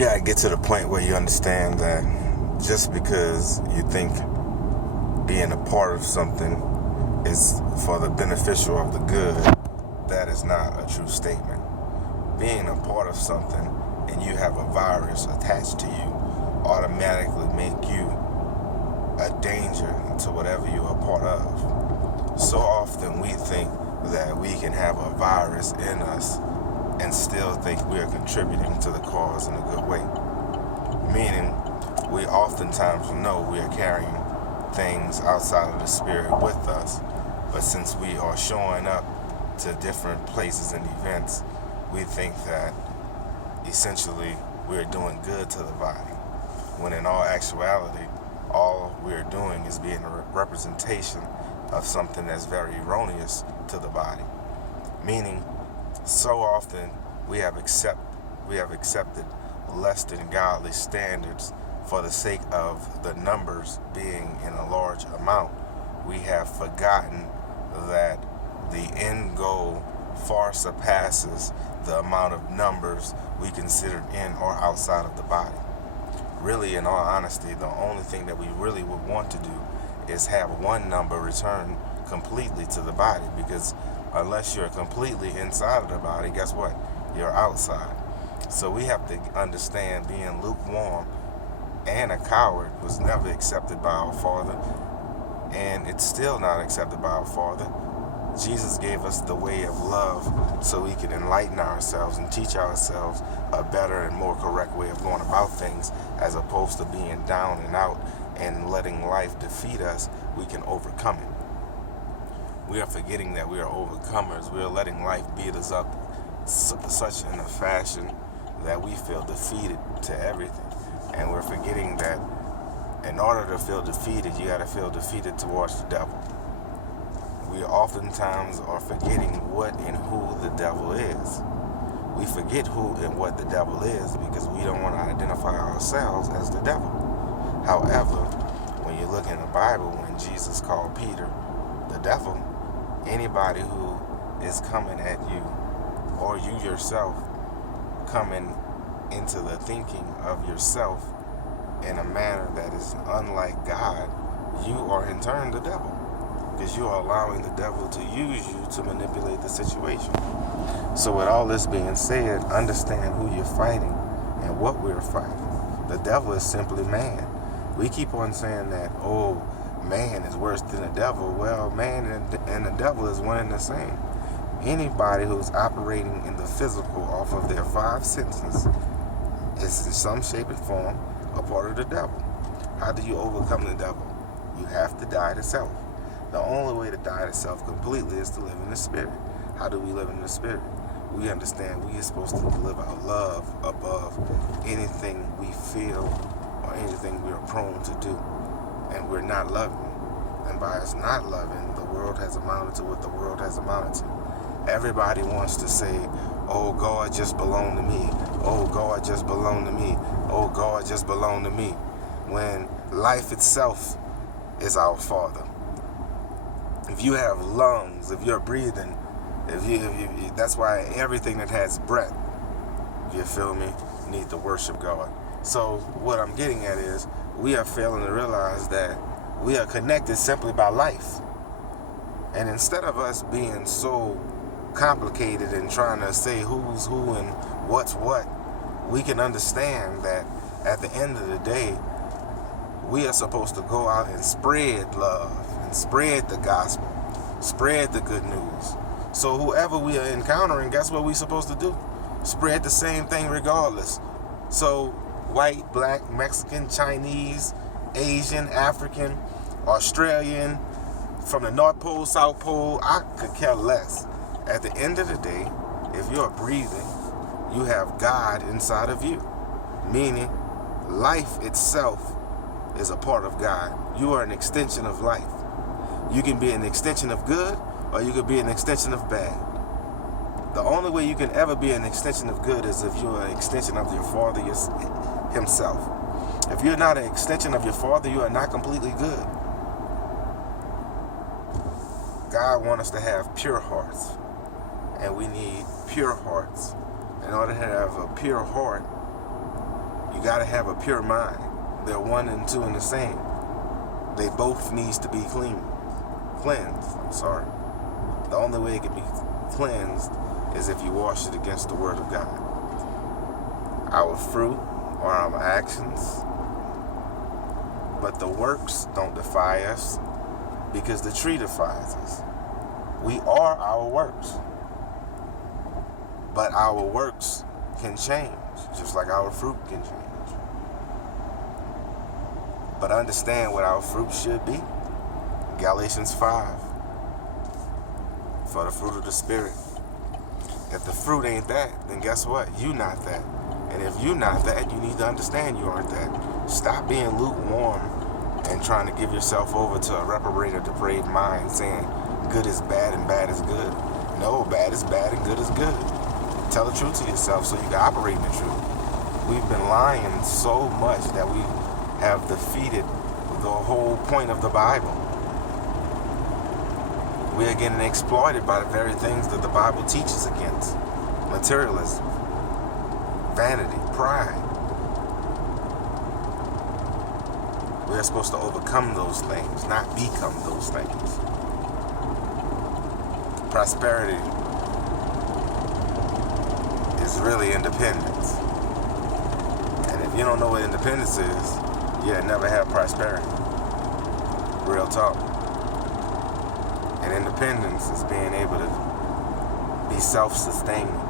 gotta get to the point where you understand that just because you think being a part of something is for the beneficial of the good, that is not a true statement. Being a part of something and you have a virus attached to you automatically make you a danger to whatever you're a part of. So often we think that we can have a virus in us and still think we are contributing to the cause in a good way. Meaning, we oftentimes know we are carrying things outside of the spirit with us, but since we are showing up to different places and events, we think that essentially we're doing good to the body, when in all actuality, all we're doing is being a representation of something that's very erroneous to the body. Meaning, so often we have accepted less than godly standards for the sake of the numbers being in a large amount. We have forgotten that the end goal far surpasses the amount of numbers we consider in or outside of the body. Really, in all honesty, the only thing that we really would want to do is have one number return completely to the body, because unless you're completely inside of the body, guess what? You're outside. So we have to understand being lukewarm and a coward was never accepted by our Father, and it's still not accepted by our Father. Jesus gave us the way of love so we can enlighten ourselves and teach ourselves a better and more correct way of going about things, as opposed to being down and out and letting life defeat us. We can overcome it. We are forgetting that we are overcomers. We are letting life beat us up such in a fashion that we feel defeated to everything. And we're forgetting that in order to feel defeated, you got to feel defeated towards the devil. We oftentimes are forgetting what and who the devil is. We forget who and what the devil is because we don't want to identify ourselves as the devil. However, when you look in the Bible, when Jesus called Peter the devil, anybody who is coming at you, or you yourself coming into the thinking of yourself in a manner that is unlike God, you are in turn the devil, because you are allowing the devil to use you to manipulate the situation. So with all this being said, understand who you're fighting and what we're fighting. The devil is simply man. We keep on saying that, oh, man is worse than the devil. Well, man and the devil is one and the same. Anybody who's operating in the physical off of their five senses is in some shape or form a part of the devil. How do you overcome the devil? You have to die to self. The only way to die to self completely is to live in the spirit. How do we live in the spirit? We understand we are supposed to live our love above anything we feel or anything we are prone to do. And we're not loving. And by us not loving, the world has amounted to what the world has amounted to. Everybody wants to say, oh, God just belong to me. Oh, God just belong to me. Oh, God just belong to me. When life itself is our Father. If you have lungs, if you're breathing, if you that's why everything that has breath, you feel me, need to worship God. So what I'm getting at is we are failing to realize that we are connected simply by life. And instead of us being so complicated and trying to say who's who and what's what, we can understand that at the end of the day, we are supposed to go out and spread love and spread the gospel, spread the good news. So whoever we are encountering, guess what we're supposed to do? Spread the same thing regardless. So white, black, Mexican, Chinese, Asian, African, Australian, from the North Pole, South Pole, I could care less. At the end of the day, if you're breathing, you have God inside of you. Meaning, life itself is a part of God. You are an extension of life. You can be an extension of good, or you could be an extension of bad. The only way you can ever be an extension of good is if you're an extension of your Father himself. If you're not an extension of your Father, you are not completely good. God wants us to have pure hearts, and we need pure hearts. In order to have a pure heart, You got to have a pure mind. They're one and two in the same. They both needs to be cleansed. The only way it can be cleansed is if you wash it against the Word of God. Our fruit or our actions, but the works don't defy us, because the tree defies us. We are our works, but our works can change, just like our fruit can change. But understand what our fruit should be. Galatians 5. For the fruit of the Spirit. If the fruit ain't that, then guess what? You not that. And if you not that, you need to understand you aren't that. Stop being lukewarm and trying to give yourself over to a reprobate or depraved mind, saying good is bad and bad is good. No, bad is bad and good is good. Tell the truth to yourself so you can operate in the truth. We've been lying so much that we have defeated the whole point of the Bible. We are getting exploited by the very things that the Bible teaches against. Materialism, vanity, pride. We are supposed to overcome those things, not become those things. Prosperity is really independence. And if you don't know what independence is, you'll never have prosperity. Real talk. And independence is being able to be self-sustaining.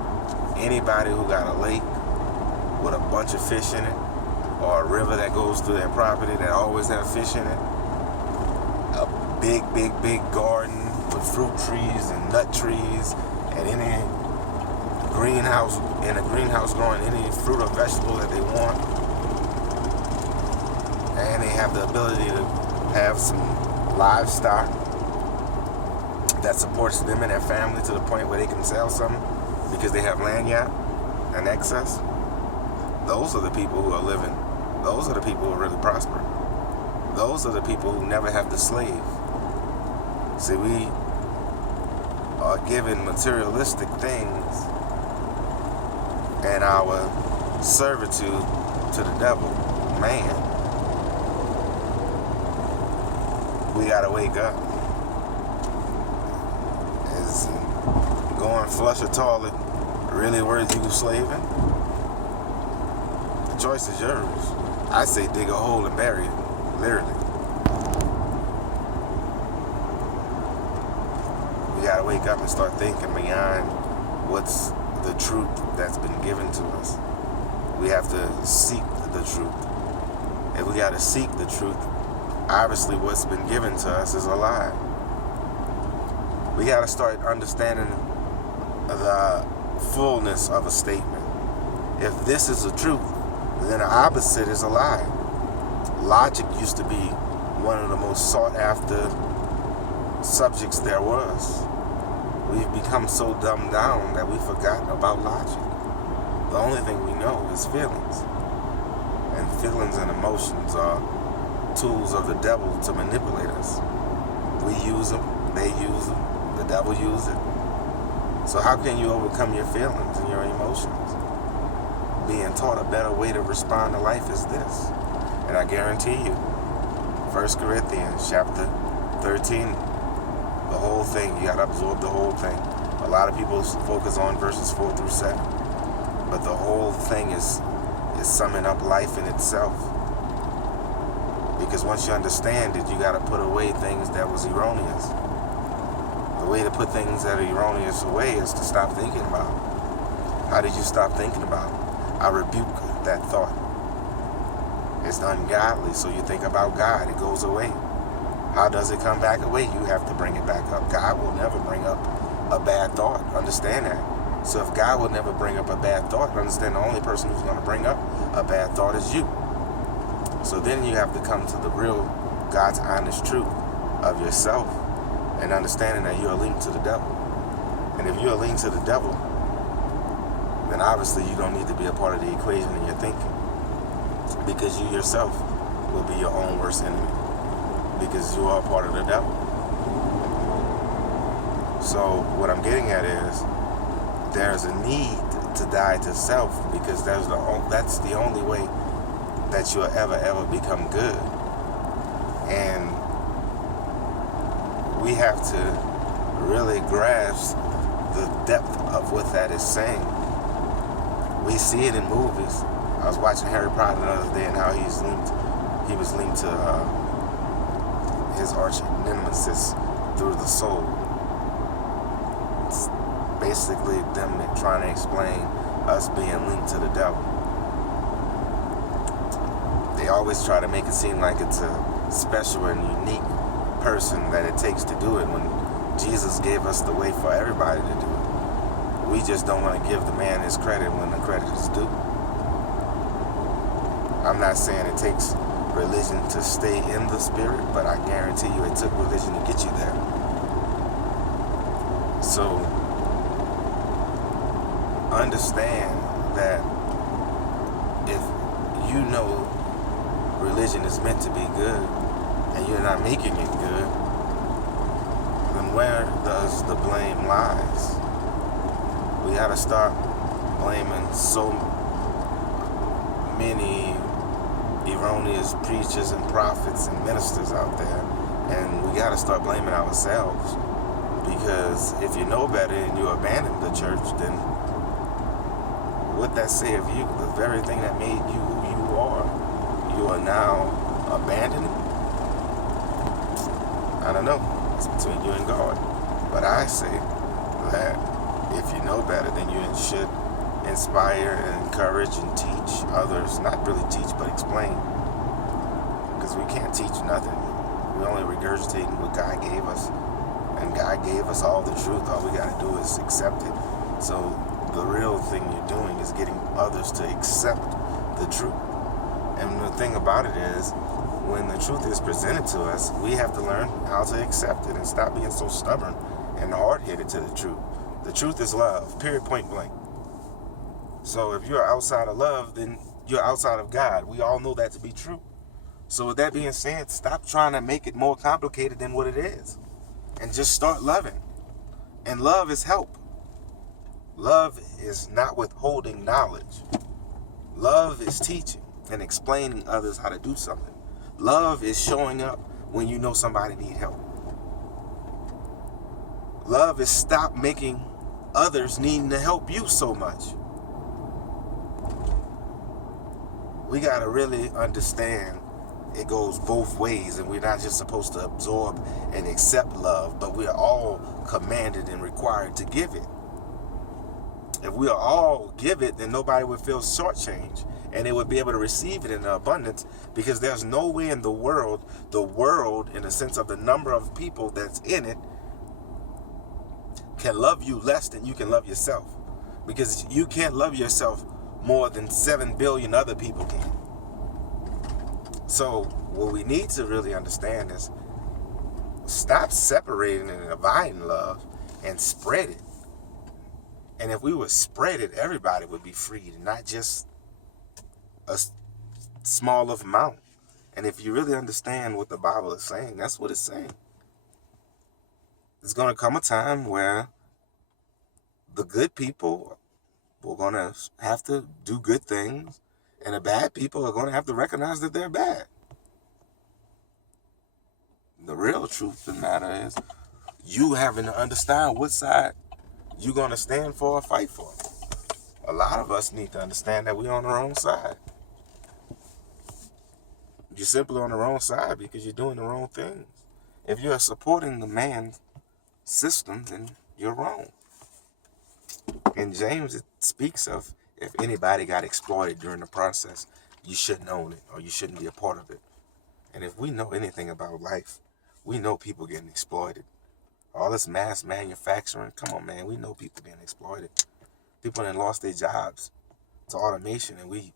Anybody who got a lake with a bunch of fish in it, or a river that goes through their property that always have fish in it, a big garden with fruit trees and nut trees, and any greenhouse, in a greenhouse growing any fruit or vegetable that they want, and they have the ability to have some livestock that supports them and their family to the point where they can sell something because they have land in excess. Those are the people who are living. Those are the people who are really prospering. Those are the people who never have to slave. See, we are given materialistic things and our servitude to the devil, man. We gotta wake up. Is going flush a toilet really worth you slaving? The choice is yours. I say dig a hole and bury it, literally. We gotta wake up and start thinking beyond what's the truth that's been given to us. We have to seek the truth. If we gotta seek the truth, obviously what's been given to us is a lie. We gotta start understanding the fullness of a statement. If this is the truth, then the opposite is a lie. Logic used to be one of the most sought after subjects there was. We've become so dumbed down that we forgot about logic. The only thing we know is feelings. And feelings and emotions are tools of the devil to manipulate us. We use them, they use them, the devil uses it. So how can you overcome your feelings and your emotions? Being taught a better way to respond to life is this. And I guarantee you, 1 Corinthians chapter 13, the whole thing, you gotta absorb the whole thing. A lot of people focus on verses 4 through 7. But the whole thing is summing up life in itself. Because once you understand it, you gotta put away things that was erroneous. The way to put things that are erroneous away is to stop thinking about it. How did you stop thinking about it? I rebuke that thought. It's ungodly, so you think about God, it goes away. How does it come back away? You have to bring it back up. God will never bring up a bad thought. Understand that. So if God will never bring up a bad thought, understand the only person who's going to bring up a bad thought is you. So then you have to come to the real God's honest truth of yourself and understanding that you're linked to the devil. And if you're linked to the devil, then obviously you don't need to be a part of the equation in your thinking, because you yourself will be your own worst enemy, because you are part of the devil. So what I'm getting at is there's a need to die to self, because that's the only way that you'll ever become good. And we have to really grasp the depth of what that is saying. We see it in movies. I was watching Harry Potter the other day, and how he was linked to his arch nemesis through the soul. It's basically them trying to explain us being linked to the devil. They always try to make it seem like it's a special and unique person that it takes to do it, when Jesus gave us the way for everybody to do it. We just don't want to give the man his credit when the credit is due. I'm not saying it takes religion to stay in the spirit, but I guarantee you it took religion to get you there. So understand that if you know religion is meant to be good and you're not making it good, then where does the blame lies? We gotta start blaming so many erroneous preachers and prophets and ministers out there, and we gotta start blaming ourselves, because if you know better and you abandon the church, then what that say of you? The very thing that made you who you are now abandoning? I don't know. It's between you and God. But I say that if you know better, then you should inspire and encourage and teach others. Not really teach, but explain. Because we can't teach nothing. We only regurgitating what God gave us. And God gave us all the truth. All we got to do is accept it. So the real thing you're doing is getting others to accept the truth. And the thing about it is, when the truth is presented to us, we have to learn how to accept it and stop being so stubborn and hard-headed to the truth. The truth is love, period, point blank. So if you're outside of love, then you're outside of God. We all know that to be true. So with that being said, stop trying to make it more complicated than what it is. And just start loving. And love is help. Love is not withholding knowledge. Love is teaching and explaining others how to do something. Love is showing up when you know somebody needs help. Love is stop making others needing to help you so much. We got to really understand it goes both ways, and we're not just supposed to absorb and accept love, but we are all commanded and required to give it. If we all give it, then nobody would feel shortchanged, and they would be able to receive it in abundance, because there's no way in the world in the sense of the number of people that's in it, can love you less than you can love yourself. Because you can't love yourself more than 7 billion other people can. So what we need to really understand is stop separating and dividing love and spread it. And if we would spread it, everybody would be freed, and not just a small of amount. And if you really understand what the Bible is saying, that's what it's saying. There's going to come a time where the good people are going to have to do good things, and the bad people are going to have to recognize that they're bad. The real truth of the matter is you having to understand what side you're going to stand for or fight for. A lot of us need to understand that we're on the wrong side. You're simply on the wrong side because you're doing the wrong things. If you're supporting the man's system, then you're wrong. In James, it speaks of if anybody got exploited during the process, you shouldn't own it, or you shouldn't be a part of it. And if we know anything about life, we know people getting exploited. All this mass manufacturing, come on, man, we know people getting exploited. People that lost their jobs to automation, and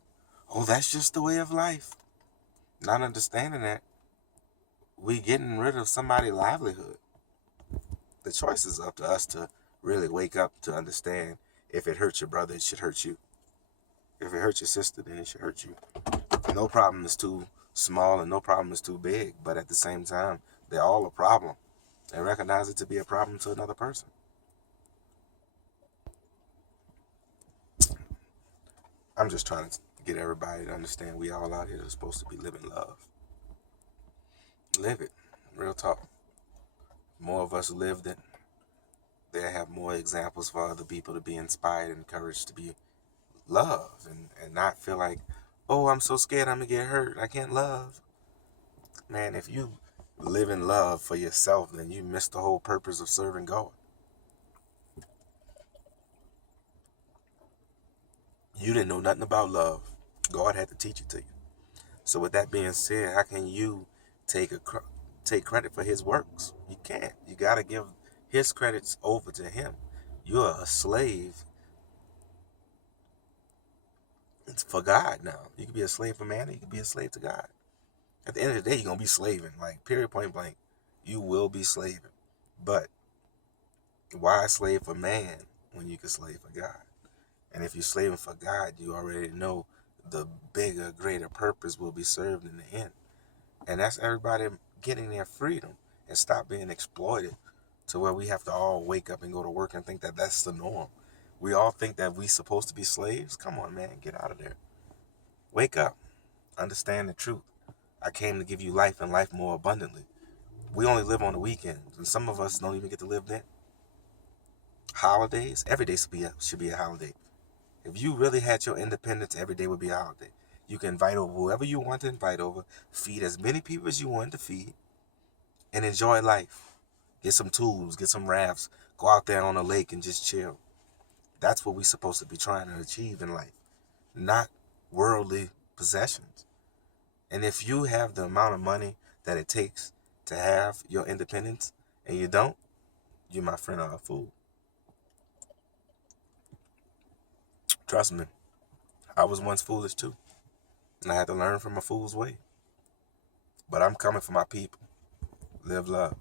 that's just the way of life. Not understanding that we getting rid of somebody's livelihood. The choice is up to us to really wake up to understand, if it hurts your brother, it should hurt you. If it hurts your sister, then it should hurt you. No problem is too small and no problem is too big, but at the same time, they're all a problem. And recognize it to be a problem to another person. I'm just trying to get everybody to understand we all out here are supposed to be living love. Live it. Real talk. More of us lived it. They have more examples for other people to be inspired and encouraged to be love and not feel like, oh, I'm so scared I'm going to get hurt. I can't love. Man, if you live in love for yourself, then you miss the whole purpose of serving God. You didn't know nothing about love. God had to teach it to you. So with that being said, how can you take credit for his works? You can't. You got to give his credits over to him. You're a slave. It's for God now. You can be a slave for man, or you can be a slave to God. At the end of the day, you're going to be slaving. Like, period, point blank. You will be slaving. But why slave for man when you can slave for God? And if you're slaving for God, you already know the bigger, greater purpose will be served in the end. And that's everybody getting their freedom and stop being exploited to where we have to all wake up and go to work and think that that's the norm. We all think that we supposed to be slaves. Come on, man, get out of there. Wake up. Understand the truth. I came to give you life and life more abundantly. We only live on the weekends, and some of us don't even get to live then. Holidays, every day should be a holiday. If you really had your independence, every day would be a holiday. You can invite over whoever you want to invite over, feed as many people as you want to feed, and enjoy life. Get some tools, get some rafts, go out there on a lake and just chill. That's what we're supposed to be trying to achieve in life, not worldly possessions. And if you have the amount of money that it takes to have your independence and you don't, you, my friend, are a fool. Trust me, I was once foolish too, and I had to learn from a fool's way. But I'm coming for my people. Live love.